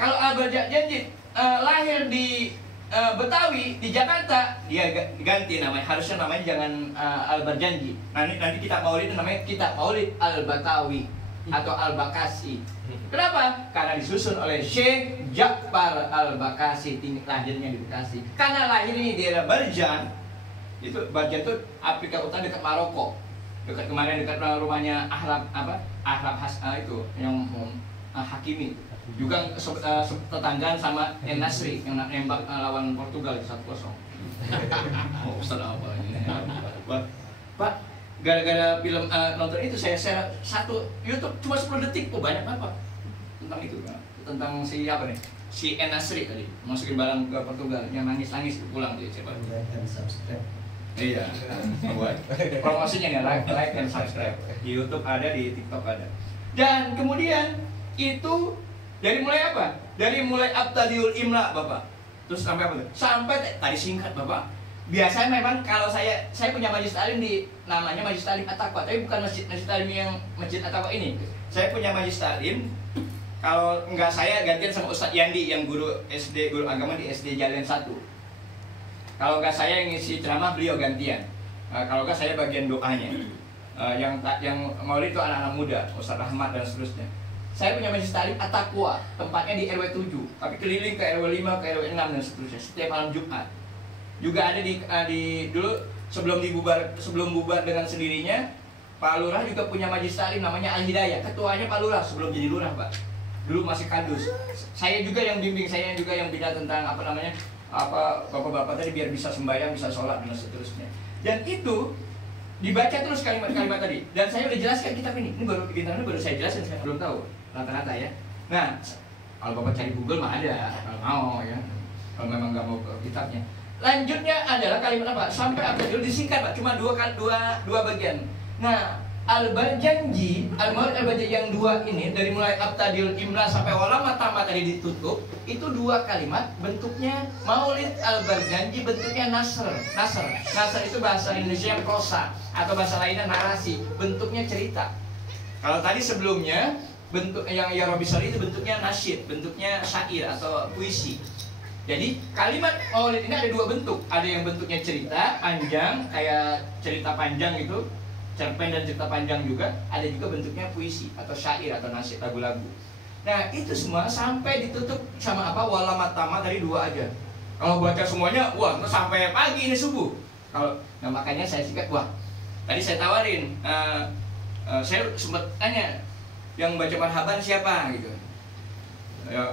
Kalau Al-Barjanji lahir di Betawi, di Jakarta, dia ganti namanya, harusnya namanya jangan Al-Barjanji. Nanti kita maulid namanya kita maulid Al-Batawi atau Al-Bakasi. Kenapa? Karena disusun oleh Syekh Ja'far Al-Bakasi, lahirnya di Bekasi. Karena lahirnya di daerah Barjan, itu Barjan itu Afrika Utara dekat Maroko, dekat kemarin dekat rumahnya Ahrab itu yang Hakimi. Juga tetanggaan sama El Nasri yang nembak lawan Portugal 1-0. Oh, Ustaz apa ini? Pak, gara-gara film nonton itu saya share satu YouTube cuma 10 detik. Oh, banyak apa? Tentang itu, tentang si apa nih? Si El Nasri tadi masukin barang ke Portugal yang nangis-nangis pulang dia coba. Like and subscribe. Iya, buat promosinya nih, like and subscribe. Di YouTube ada, di TikTok ada. Dan kemudian itu dari mulai apa? Dari mulai Abtadiul Imla, Bapak. Terus sampai apa? Sampai tadi singkat, Bapak. Biasanya memang kalau saya punya majelis taklim di namanya Majelis Taklim At-Taqwa, tapi bukan masjid taklim yang Masjid At-Taqwa ini. Saya punya majelis taklim. Kalau enggak saya gantian sama Ustadz Yandi yang guru agama di SD Jalan 1. Kalau enggak saya yang ngisi ceramah, beliau gantian. Kalau enggak saya bagian doanya. Yang maulid itu anak-anak muda, Ustadz Rahmat dan seterusnya. Saya punya majelis taklim At-Taqwa, tempatnya di RW 7, tapi keliling ke RW 5, ke RW 6 dan seterusnya setiap malam Jumat. Juga ada di dulu sebelum bubar dengan sendirinya, Pak Lurah juga punya majelis taklim namanya Al-Hidayah. Ketuanya Pak Lurah sebelum jadi lurah, Pak. Dulu masih kadus. Saya juga yang bimbing, saya juga yang bina tentang bapak-bapak tadi biar bisa sembahyang, bisa sholat dan seterusnya. Dan itu dibaca terus kalimat-kalimat tadi. Dan saya udah jelaskan kitab ini. Ini baru saya jelaskan, saya belum tahu rata-rata ya. Nah, kalau Bapak cari Google mah ada, kalau mau ya. Kalau memang nggak mau ke kitabnya. Lanjutnya adalah kalimat apa? Sampai apa dulu disingkat, Pak. Cuma dua bagian. Nah, Al-Barjanji, Al-Maulid Al-Barjanji yang 2 ini dari mulai Abtadiul Imla sampai Walama Tama tadi ditutup, itu 2 kalimat bentuknya Maulid Al-Barjanji, bentuknya Nasr. Nasr itu bahasa Indonesia yang prosa atau bahasa lainnya narasi, bentuknya cerita. Kalau tadi sebelumnya bentuk yang Ya Rabbi Sholli itu bentuknya nasyid, bentuknya syair atau puisi. Jadi kalimat maulid ini ada 2 bentuk. Ada yang bentuknya cerita panjang, kayak cerita panjang itu, cerpen dan cerita panjang juga. Ada juga bentuknya puisi atau syair atau nasyid, lagu-lagu. Nah itu semua sampai ditutup sama apa? Walamat Tama tadi 2 aja. Kalau baca semuanya, wah sampai pagi ini subuh. Nah makanya saya singkat, wah tadi saya tawarin, saya sempat tanya yang baca marhaban siapa gitu. Ya,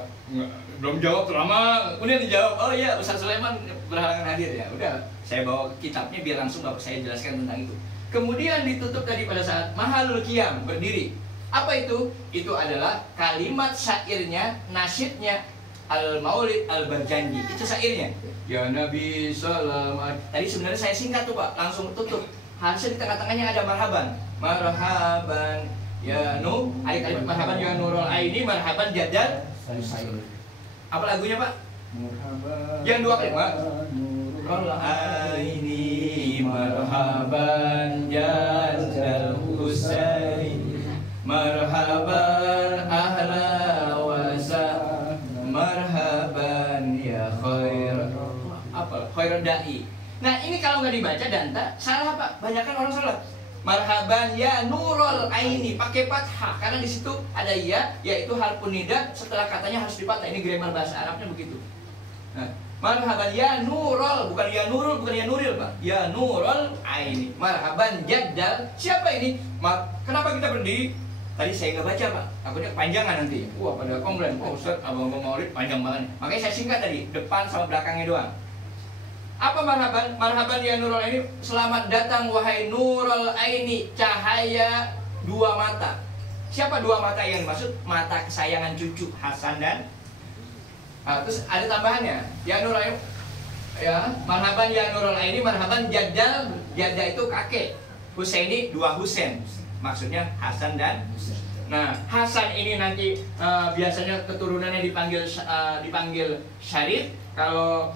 belum jawab lama, kemudian dijawab, oh iya Ustaz Sulaiman berhalangan hadir ya. Udah, saya bawa kitabnya biar langsung Bapak saya jelaskan tentang itu. Kemudian ditutup tadi pada saat Mahalul Qiyam, berdiri. Apa itu? Itu adalah kalimat syairnya, nasyidnya Al-Maulid Al-Barjanji. Itu syairnya. Ya Nabi Salam. Tadi sebenarnya saya singkat tuh Pak, langsung tutup. Harusnya di tengah-tengahnya ada marhaban. Marhaban ya Nu, ada kalimat marhaban ya Nurul Aini, marhaban jadal. Apa lagunya Pak? Marhaban. Yang 2 kalimat. Nurul Aini, marhaban jadal Husain, marhaban ahla wasa, marhaban ya khair. Apa? Khairun da'i. Nah ini kalau nggak dibaca danta, salah Pak. Banyak kan orang salah. Marhaban ya Nurul Aini, pakai fathah karena di situ ada ya, yaitu harfun nida, setelah katanya harus dipatah. Ini grammar bahasa Arabnya begitu. Nah, marhaban ya Nurul, bukan ya Nurul, bukan ya Nuril Pak. Ya Nurul Aini. Marhaban jaddal. Siapa ini? Kenapa kita berdiri? Tadi saya nggak baca Pak, takutnya kepanjangan nanti. Wah pada komplain, oh Ustaz abang-abang maulid panjang banget. Makanya saya singkat tadi, depan sama belakangnya doang. Apa marhaban? Marhaban ya Nurul Aini, selamat datang wahai Nurul Aini, cahaya 2 mata. Siapa 2 mata yang dimaksud? Mata kesayangan cucu Hasan dan terus ada tambahannya. Ya Nurul Aini, ya marhaban ya Nurul Aini, marhaban jaddal. Jadda itu kakek. Husaini 2 Husain. Maksudnya Hasan dan Husain. Nah, Hasan ini nanti biasanya keturunannya dipanggil Syarif. Kalau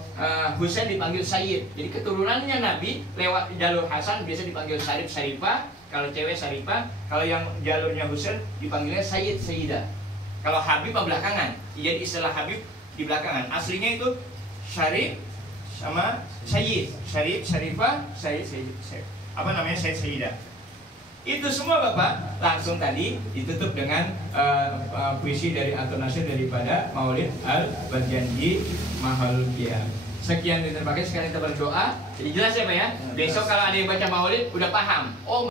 Husain dipanggil Sayyid. Jadi keturunannya Nabi lewat jalur Hasan biasa dipanggil Syarif, Syarifah. Kalau cewek Syarifah. Kalau yang jalurnya Husain dipanggilnya Sayyid, Sayyidah. Kalau Habib belakangan, jadi istilah Habib di belakangan. Aslinya itu Syarif sama Sayyid, Syarif, Syarifah, Sayyid, apa namanya, Sayyid, Sayyidah. Itu semua Bapak langsung tadi ditutup dengan puisi dari Atur Nasir daripada Maulid Al-Badjanji Mahalukiyah. Sekian terima kasih, sekalian kita berdoa. Jadi jelas ya Pak ya. Besok kalau ada yang baca Maulid udah paham. Oh